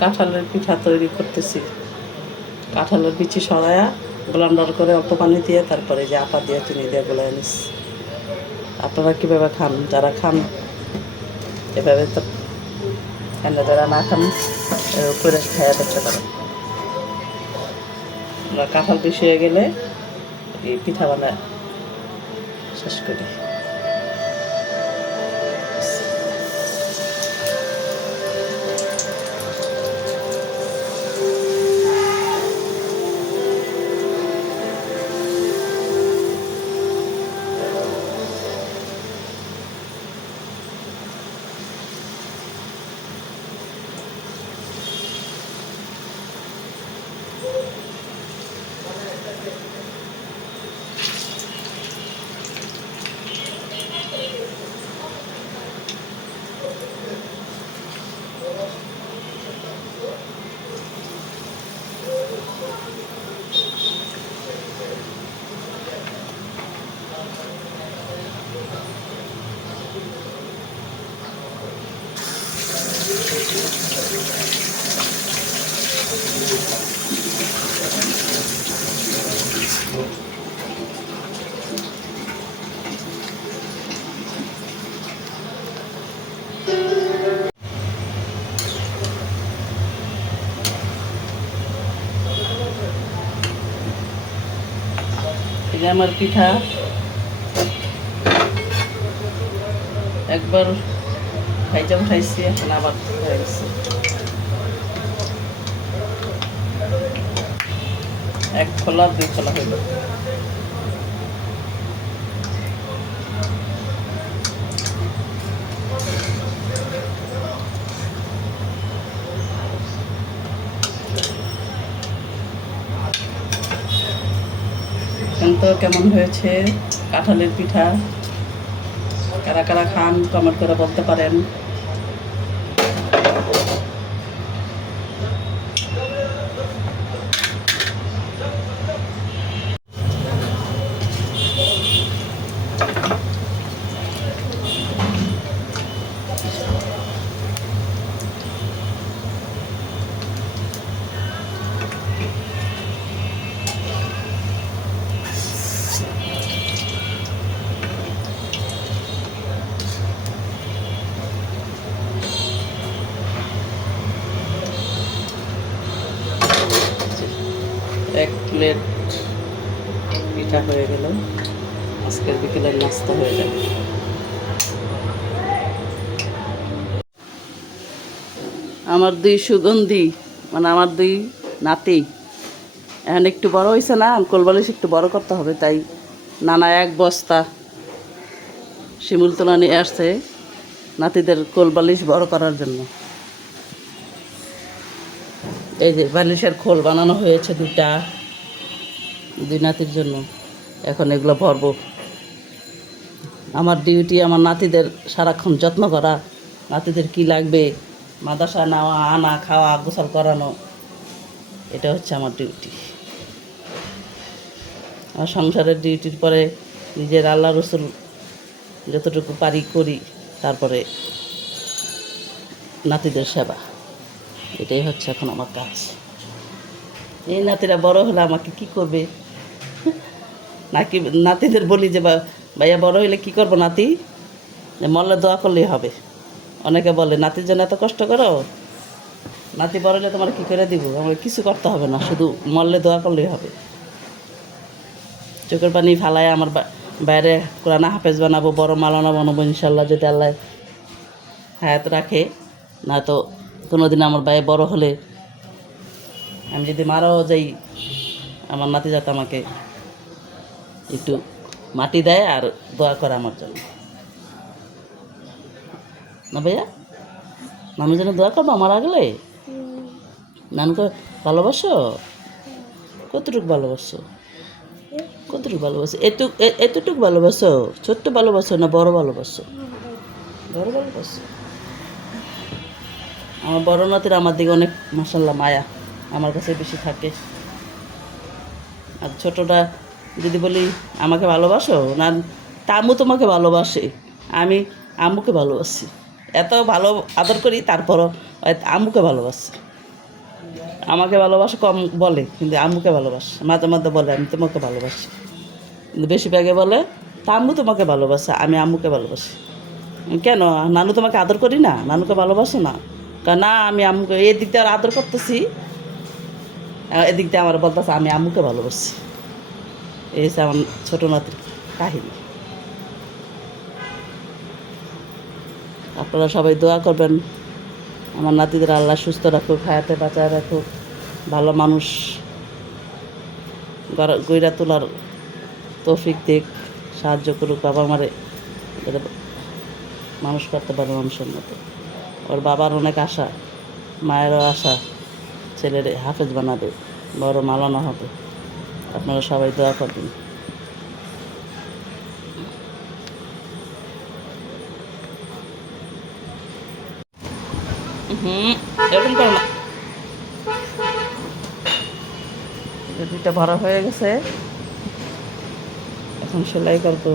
কাঁঠালের পিঠা তৈরি করতেছি। কাঁঠালের বিচি সরায়া ব্লেন্ডার করে অল্প পানি দিয়ে তারপরে যে আটা দিয়ে চিনি দিয়ে গোলায় নিস। আপনারা কীভাবে খান? যারা খান এভাবে তো, কেন যারা না খান এর উপরে খেয়ে দেখতে পারেন। আমরা কাঁঠাল পিছিয়ে গেলে এই পিঠা বানায় শেষ করি। এই যে আমার পিঠা একবার খাইতে উঠাইছি, এখন আবার হয়ে গেছে। এক খোলা দুই খোলা হইল। তো কেমন হয়েছে কাঁঠালের পিঠা? কারা কারা খান কমেন্ট করে বলতে পারেন। এক প্লেট পিঠা হয়ে গেল, আজকের বিকেলের নাস্তা হয়ে যাবে। আমার দুই সুগন্ধি, মানে আমার দুই নাতি এখন একটু বড় হয়েছে না, কোল বালিশ একটু বড় করতে হবে, তাই নানা এক বস্তা শিমুল তোলা নিয়ে আসছে নাতিদের কোল বালিশ বড় করার জন্য। এই যে বালিশের খোল বানানো হয়েছে দুই নাতির জন্য। এখন এগুলো ভরবো। আমার ডিউটি আমার নাতিদের সারাক্ষণ যত্ন করা, নাতিদের কি লাগবে মাদ্রাসা নেওয়া, আনা, খাওয়া, গোসল করানো, এটা হচ্ছে আমার ডিউটি। আমার সংসারের ডিউটির পরে নিজের আল্লাহ রসুল যতটুকু পারি করি, তারপরে নাতিদের সেবা, এটাই হচ্ছে এখন আমার কাজ। এই নাতিরা বড় হলে আমাকে কি করবে, নাকি নাতিদের বলি যে ভাইয়া বড় হইলে কি করবো নাতি, মরলে দোয়া করলেই হবে। অনেকে বলে নাতির জন্য এত কষ্ট করো, নাতি বড় হলে তোমার কী করে দিব, আমাকে কিছু করতে হবে না, শুধু মরলে দোয়া করলেই হবে। চোখের পানি ফালায় আমার বাইরে কোরআন হাফেজ বানাবো, বড় মালানা বানাবো ইনশাল্লাহ, যদি আল্লাহ হায়াত রাখে। না তো কোনোদিন আমার ভাই বড় হলে আমি যদি মারাও যাই, আমার নাতি যাতে আমাকে একটু মাটি দেয় আর দোয়া করে আমার জন্য। না ভাইয়া, নানুর জন্য দোয়া করবো আমার আগলে? নানুকে ভালোবাসো? কতটুকু ভালোবাসো? কতটুকু ভালোবাসো? এতটুকু ভালোবাসো? ছোট্ট ভালোবাসো না বড় ভালোবাসো? বড় ভালোবাসো। আমার বড় নাতির আমার দিকে অনেক মাশাল্লাহ মায়া, আমার কাছে বেশি থাকে। আর ছোটটা যদি বলি আমাকে ভালোবাসো না, তা আম্মু তোমাকে ভালোবাসে, আমি আম্মুকে ভালোবাসি, এত ভালো আদর করি, তারপরও আম্মুকে ভালোবাসি। আমাকে ভালোবাসে কম বলে, কিন্তু আম্মুকে ভালোবাসে। মাঝে মাঝে বলে আমি তোমাকে ভালোবাসি, কিন্তু বেশিরভাগে বলে তা আম্মু তোমাকে ভালোবাসে, আমি আম্মুকে ভালোবাসি। কেন নানু তোমাকে আদর করি না, নানুকে ভালোবাসো না? না আমি আম্মুকে এদিক দিয়ে আদর করতেছি, এদিক দিয়ে আমার বলতেছে আমি আম্মুকে ভালোবাসি। এই হচ্ছে আমার ছোটো নাতির কাহিনী। আপনারা সবাই দোয়া করবেন আমার নাতিদের আল্লাহ সুস্থ রাখুক, হায়াতে বাঁচায় রাখুক, ভালো মানুষ গইরা তোলার তৌফিক দিক, সাহায্য করুক বাবা মারে, যাতে মানুষ করতে পারে মানুষের মতো। ওর বাবার অনেক আশা, মায়েরও আশা ছেলের হাফেজ বানাবে, বড় মালানো হবে। আপনারা সবাই দোয়া করবেন। এরকম করো না। দুইটা ভরা হয়ে গেছে, এখন সেলাই করবো।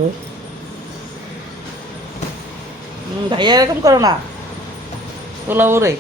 ভাইয়া এরকম করো না, তোলা ওরে।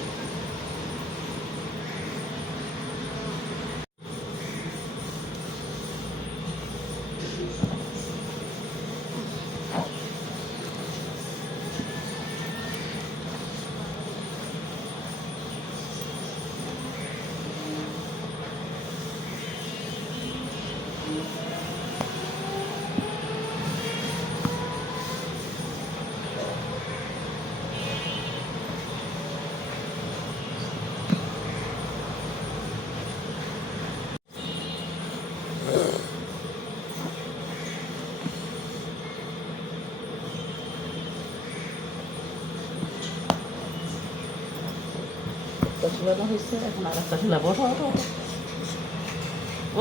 ঝুলানো হয়েছে, এখন আর একটা ঝুলাবো। ওঠো ওঠো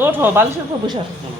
ওঠো, বালিশের উপর বসে আসো কেন?